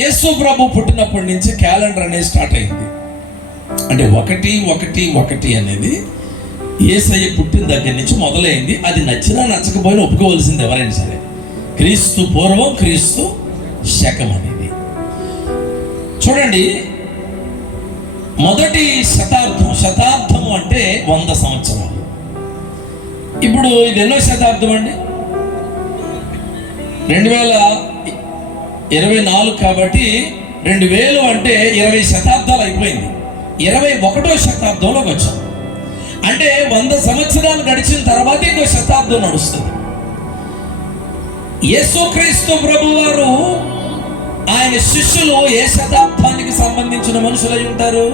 యేసు ప్రభు పుట్టినప్పటి నుంచి క్యాలెండర్ అనేది స్టార్ట్ అయింది. అంటే 1-1-1 అనేది యేసయ్య పుట్టిన దగ్గర నుంచి మొదలైంది. అది నచ్చినా నచ్చకపోయినా ఒప్పుకోవాల్సింది ఎవరైనా సరే. క్రీస్తు పూర్వం క్రీస్తు శకం అనేది చూడండి. మొదటి శతాబ్దము అంటే 100 సంవత్సరాలు. ఇప్పుడు ఇది ఎన్నో శతాబ్దం అండి? 2024 కాబట్టి 2000 అంటే 20 శతాబ్దాలు అయిపోయింది. 21వ శతాబ్దంలోకి వచ్చాం. అంటే 100 సంవత్సరాలు గడిచిన తర్వాత ఇంకో శతాబ్దం నడుస్తుంది. యేసుక్రీస్తు ప్రభువారు ఆయన శిష్యులు ఏ శతాబ్దానికి సంబంధించిన మనుషులై ఉంటారు?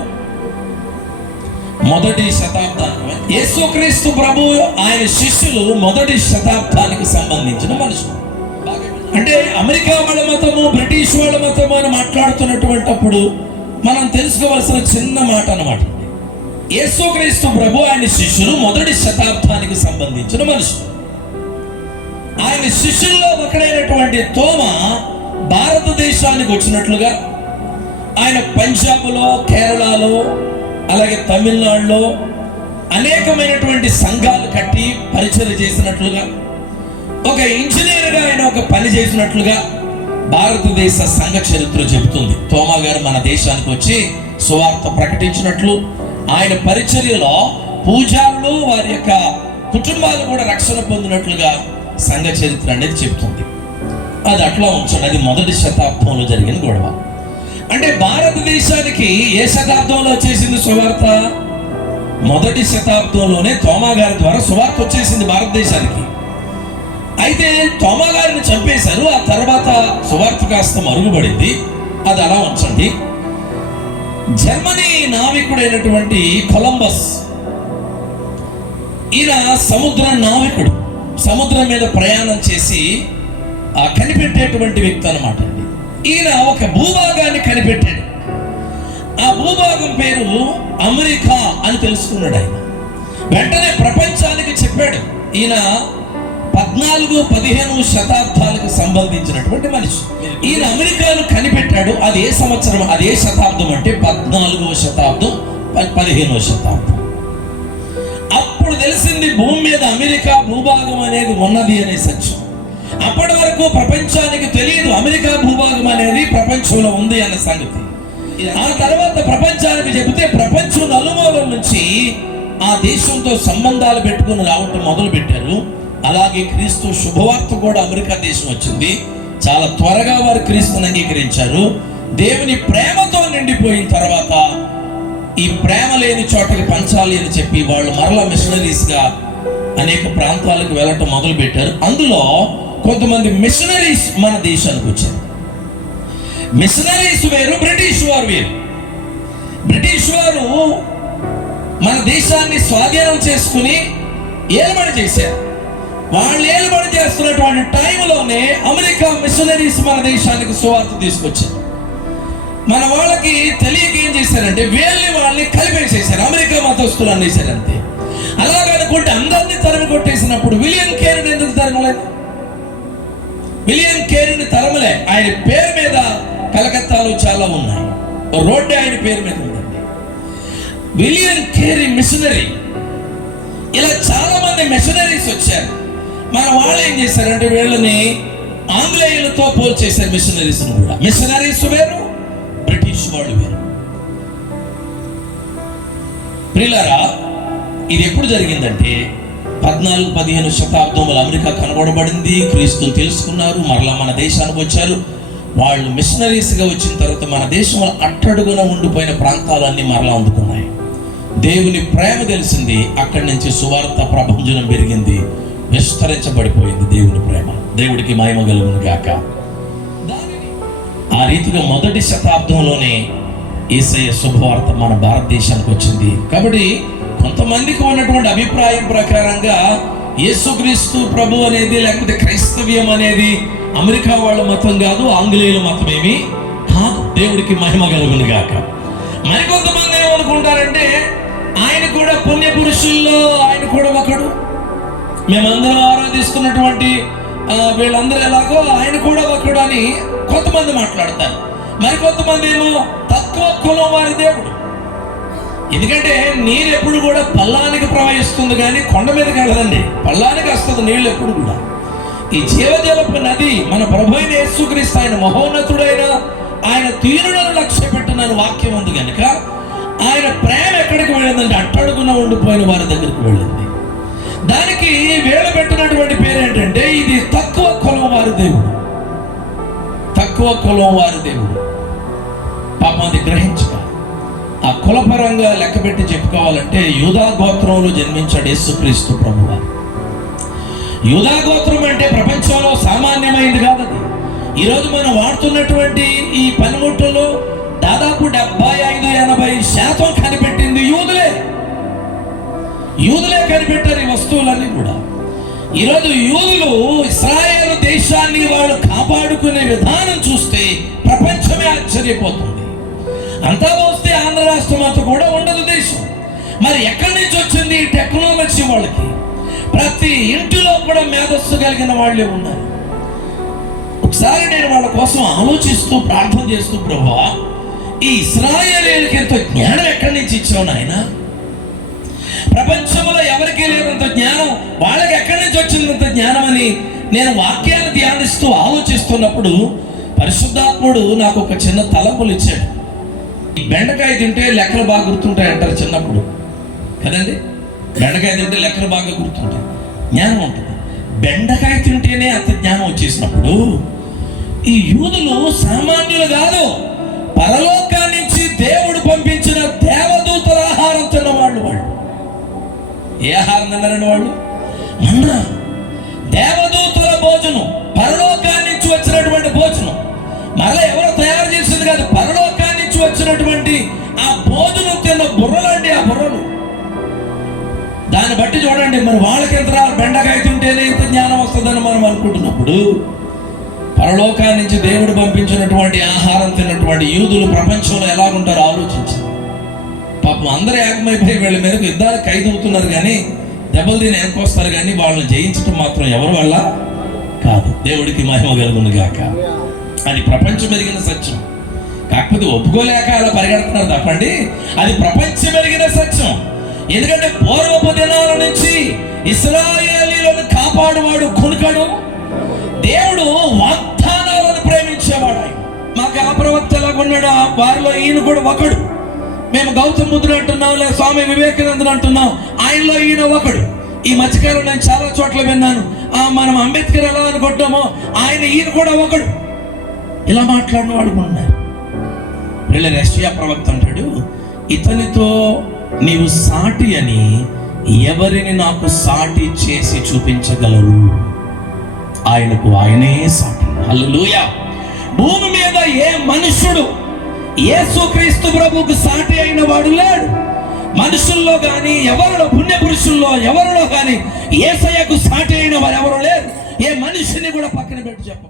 మొదటి శతాబ్దానికి. యేసుక్రీస్తు ప్రభు ఆయన శిష్యులు మొదటి శతాబ్దానికి సంబంధించిన మనుషులు. అంటే అమెరికా వాళ్ళ మతము, బ్రిటిష్ వాళ్ళ మతము అని మాట్లాడుతున్నటువంటిప్పుడు మనం తెలుసుకోవాల్సిన చిన్న మాట అన్నమాట. యేసుక్రీస్తు ప్రభు ఆయన శిష్యులు మొదటి శతాబ్దానికి సంబంధించిన మనుషులు. ఆయన శిష్యుల్లో ఒకడైనటువంటి తోమ భారతదేశానికి వచ్చినట్లుగా, ఆయన పంజాబ్లో, కేరళలో, అలాగే తమిళనాడులో అనేకమైనటువంటి సంఘాలు కట్టి పరిచయం చేసినట్లుగా, ఒక ఇంజనీర్గా ఆయన ఒక పని చేసినట్లుగా భారతదేశ సంఘ చరిత్ర చెబుతుంది. తోమా గారు మన దేశానికి వచ్చి సువార్త ప్రకటించినట్లు, ఆయన పరిచర్యలో పూజారులు వారి యొక్క కుటుంబాలు కూడా రక్షణ పొందినట్లుగా సంఘ చరిత్ర అనేది చెబుతుంది. అది అట్లా ఉంచండి. అది మొదటి శతాబ్దంలో జరిగిన గొడవ. అంటే భారతదేశానికి ఏ శతాబ్దంలో వచ్చేసింది సువార్త? మొదటి శతాబ్దంలోనే తోమా గారి ద్వారా సువార్త వచ్చేసింది భారతదేశానికి. అయితే తోమా గారిని చంపేశారు. ఆ తర్వాత సువార్త కాస్త మరుగుపడింది. అది అలా ఉంచండి. జర్మనీ నావికుడైనటువంటి కొలంబస్, ఈయన సముద్ర నావికుడు, సముద్రం మీద ప్రయాణం చేసి కనిపెట్టేటువంటి వ్యక్తి అన్నమాట అండి. ఈయన ఒక భూభాగాన్ని కనిపెట్టాడు. ఆ భూభాగం పేరు అమెరికా అని తెలుసుకున్నాడు ఆయన. వెంటనే ప్రపంచానికి చెప్పాడు. ఈయన 14-15 శతాబ్దాలకు సంబంధించినటువంటి మనిషి. ఈయన అమెరికాను కనిపెట్టాడు. అది ఏ సంవత్సరం, అది ఏ శతాబ్దం అంటే 14వ శతాబ్దం, 15వ శతాబ్దం. అప్పుడు తెలిసింది భూమి మీద అమెరికా భూభాగం అనేది ఉన్నది అనే సత్యం. అప్పటి వరకు ప్రపంచానికి తెలియదు అమెరికా భూభాగం అనేది ప్రపంచంలో ఉంది అన్న సంగతి. ఆ తర్వాత ప్రపంచానికి చెబితే ప్రపంచం నలుమూలల నుంచి ఆ దేశంతో సంబంధాలు పెట్టుకుని రావటం మొదలు పెట్టారు. అలాగే క్రీస్తు శుభవార్త కూడా అమెరికా దేశం వచ్చింది. చాలా త్వరగా వారు క్రీస్తుని అంగీకరించారు. దేవుని ప్రేమతో నిండిపోయిన తర్వాత ఈ ప్రేమ లేని చోటకి పంచాలి అని చెప్పి వాళ్ళు మరలా మిషనరీస్గా అనేక ప్రాంతాలకు వెళ్ళటం మొదలు పెట్టారు. అందులో కొంతమంది మిషనరీస్ మన దేశానికి వచ్చారు. మిషనరీస్ వేరు, బ్రిటిష్ వారు వేరు. బ్రిటిష్ వారు మన దేశాన్ని స్వాధీనం చేసుకుని ఏలుబడి చేశారు. వాళ్ళు ఏలుబడి చేస్తున్నటువంటి టైంలోనే అమెరికా మిషనరీస్ మన దేశానికి సువార్త తీసుకొచ్చారు. మన వాళ్ళకి తెలియక ఏం చేశారంటే వాళ్ళని కలిపేసేసారు, అమెరికా మతస్థులు అనేసారు అంతే. అలాగనుకుంటే అందరినీ తరిమి కొట్టేసినప్పుడు విలియం కేరీని ఎందుకు తరమలేదు? విలియం కేరీని తరమలే. ఆయన పేరు మీద కలకత్తాలో చాలా ఉన్నాయి. రోడ్డు ఆయన పేరు మీద ఉందండి, విలియం కేరీ మిషనరీ. ఇలా చాలా మంది మిషనరీస్ వచ్చారు. మన వాళ్ళు ఏం చేశారంటే వీళ్ళని ఆంగ్లేయులతో పోల్చేశారు. మిషనరీస్ కూడా, మిషనరీస్ వేరు, బ్రిటిష్ వాళ్ళు వేరు. ప్రియులారా, ఇది ఎప్పుడు జరిగిందంటే 14-15 శతాబ్దంలో అమెరికా కనబడబడింది. క్రీస్తుని తెలుసుకున్నారు, మరలా మన దేశానికి వచ్చారు. వాళ్ళు మిషనరీస్గా వచ్చిన తర్వాత మన దేశంలో అట్టడుగున ఉండిపోయిన ప్రాంతాలన్నీ మరలా అందుకున్నాయి. దేవుని ప్రేమ తెలిసింది. అక్కడి నుంచి సువార్త ప్రభంజనం పెరిగింది, విస్తరించబడిపోయింది దేవుని ప్రేమ. దేవుడికి మహిమ కలుగును గాక. ఆ రీతిగా మొదటి శతాబ్దంలోనే యేసయ్య శుభవార్త మన భారతదేశానికి వచ్చింది. కాబట్టి కొంతమందికి ఉన్నటువంటి అభిప్రాయం ప్రకారంగా యేసుక్రీస్తు ప్రభు అనేది, లేకపోతే క్రైస్తవ్యం అనేది అమెరికా వాళ్ళ మతం కాదు, ఆంగ్లేయుల మతం ఏమి కాదు. దేవుడికి మహిమ కలుగును గాక. మరికొంతమంది ఏమనుకుంటారంటే ఆయన కూడా పుణ్య పురుషుల్లో ఆయన కూడా ఒకడు, మేమందరం ఆరాధిస్తున్నటువంటి వీళ్ళందరూ ఎలాగో ఆయన కూడా ఒకడు అని కొంతమంది మాట్లాడతారు. మరికొంతమంది ఏమో తక్కువ కులం వారి దేవుడు. ఎందుకంటే నీరు ఎప్పుడు కూడా పల్లానికి ప్రవహిస్తుంది కానీ కొండ మీదకి వెళ్ళదండి. పల్లానికి వస్తుంది నీళ్ళు ఎప్పుడు కూడా. ఈ జీవజలపు నది మన ప్రభు అయిన యేసుక్రీస్తు, ఆయన మహోన్నతుడైన ఆయన తీరులను లక్ష్య పెట్టిన వాక్యం ఉంది కనుక ఆయన ప్రేమ ఎక్కడికి వెళ్ళిందంటే అట్టడుగున ఉండిపోయిన వారి దగ్గరికి వెళ్ళింది. దానికి వేళ పెట్టినటువంటి పేరు ఏంటంటే ఇది తక్కువ కులం వారి దేవుడు. తక్కువ కులం వారి దేవుడు. పాపం అది గ్రహించక ఆ కులపరంగా లెక్క పెట్టి చెప్పుకోవాలంటే యూదా గోత్రంలో జన్మించాడు యేసుక్రీస్తు ప్రభువు. యూదా గోత్రం అంటే ప్రపంచంలో సామాన్యమైంది కాదు. అది ఈరోజు మనం వాడుతున్నటువంటి ఈ పనిముట్లలో దాదాపు 75-80% కనిపెట్టింది యూదులే కనిపెట్టారు ఈ వస్తువులన్నీ కూడా. ఈరోజు యూదులు ఇశ్రాయేలు దేశాన్ని వాళ్ళు కాపాడుకునే విధానం చూస్తే ప్రపంచమే ఆశ్చర్యపోతుంది. అంతా వస్తే ఆంధ్ర రాష్ట్రం అంతా కూడా ఉండదు దేశం. మరి ఎక్కడి నుంచి వచ్చింది ఈ టెక్నాలజీ? వాళ్ళకి ప్రతి ఇంటిలో కూడా మేధస్సు కలిగిన వాళ్ళే ఉన్నారు. ఒకసారి నేను వాళ్ళ కోసం ఆలోచిస్తూ ప్రార్థన చేస్తూ, ప్రభువా ఈ ఇశ్రాయేలీయులకి ఎంతో జ్ఞానం ఎక్కడి నుంచి ఇచ్చావు నాయన? ప్రపంచంలో ఎవరికీ లేనంత జ్ఞానం వాళ్ళకి ఎక్కడి నుంచి వచ్చిందంత జ్ఞానం అని నేను వాక్యాన్ని ధ్యానిస్తూ ఆలోచిస్తున్నప్పుడు పరిశుద్ధాత్ముడు నాకు ఒక చిన్న తలంపులు ఇచ్చాడు. ఈ బెండకాయ తింటే లెక్కలు బాగా గుర్తుంటాయి అంటారు చిన్నప్పుడు కదండి. బెండకాయ తింటే లెక్కలు బాగా గుర్తుంటాయి, జ్ఞానం ఉంటుంది. బెండకాయ తింటేనే అంత జ్ఞానం వచ్చేసినప్పుడు ఈ యూదులు సామాన్యులు కాదు, పరలోకాన్ని నుంచి దేవుడు పంపించిన దేవదూతల ఆహారం తిన్నవాళ్ళు. వాళ్ళు ఏ ఆహారం తిన్నారండి? వాళ్ళు మన్నా, దేవదూతల భోజనం, పరలోకాన్ని నుంచి వచ్చినటువంటి భోజనం. మరలా ఎవరో తయారు చేసింది కాదు, పరలోకాన్ని నుంచి వచ్చినటువంటి ఆ భోజనం తిన్న బుర్రలండి. ఆ బుర్రలు దాన్ని బట్టి చూడండి, మరి వాళ్ళకి ఎంత బెండకాయ తింటేనే ఇంత జ్ఞానం వస్తుందని మనం అనుకుంటున్నప్పుడు, పరలోకాన్ని నుంచి దేవుడు పంపించినటువంటి ఆహారం తిన్నటువంటి యూదులు ప్రపంచంలో ఎలా ఉంటారో ఆలోచించి. పాపం అందరూ ఏకమైపోయి వీళ్ళ మీదకు యుద్ధాలు ఖైదవుతున్నారు కానీ దెబ్బలు తిని వెనకొస్తారు కానీ వాళ్ళని జయించడం మాత్రం ఎవరి వల్ల కాదు. దేవుడికి మహిమ కలుగును గాక. అది ప్రపంచం ఎరిగిన సత్యం. కాకపోతే ఒప్పుకోలేక అలా పరిగెడుతున్నారు తప్పండి, అది ప్రపంచం ఎరిగిన సత్యం. ఎందుకంటే పూర్వపు దినాల నుంచి ఇశ్రాయేలీయులను కాపాడువాడు కొనుకడు. దేవుడు వాగ్దానాలను ప్రేమించేవాడు. మాకు ఆ ప్రవక్త ఎలాగున్నాడు, వారిలో ఈయన కూడా ఒకడు. మేము గౌతమ బుద్ధుడు అంటున్నాం, లేదా స్వామి వివేకానందుడు అంటున్నాం, ఆయనలో ఈయన ఒకడు. ఈ మధ్యకాలం నేను చాలా చోట్ల విన్నాను, మనం అంబేద్కర్ ఎలా అనుకుంటామో ఈయన కూడా ఒకడు. ఇలా మాట్లాడిన వాడు ఉన్నారు. వీళ్ళ రష్యా ప్రవక్త అంటాడు, ఇతనితో నీవు సాటి అని ఎవరిని నాకు సాటి చేసి చూపించగలరు? ఆయనకు ఆయనే సాటి. హల్లెలూయా. భూమి మీద ఏ మనుషుడు యేసుక్రీస్తు ప్రభువుకు సాటి అయిన వాడు లేడు. మనుషుల్లో కానీ ఎవరిలో, పుణ్య పురుషుల్లో ఎవరిలో కానీ యేసయ్యకు సాటి అయిన వారు ఎవరు లేరు. ఏ మనిషిని కూడా పక్కన పెట్టి చెప్పు.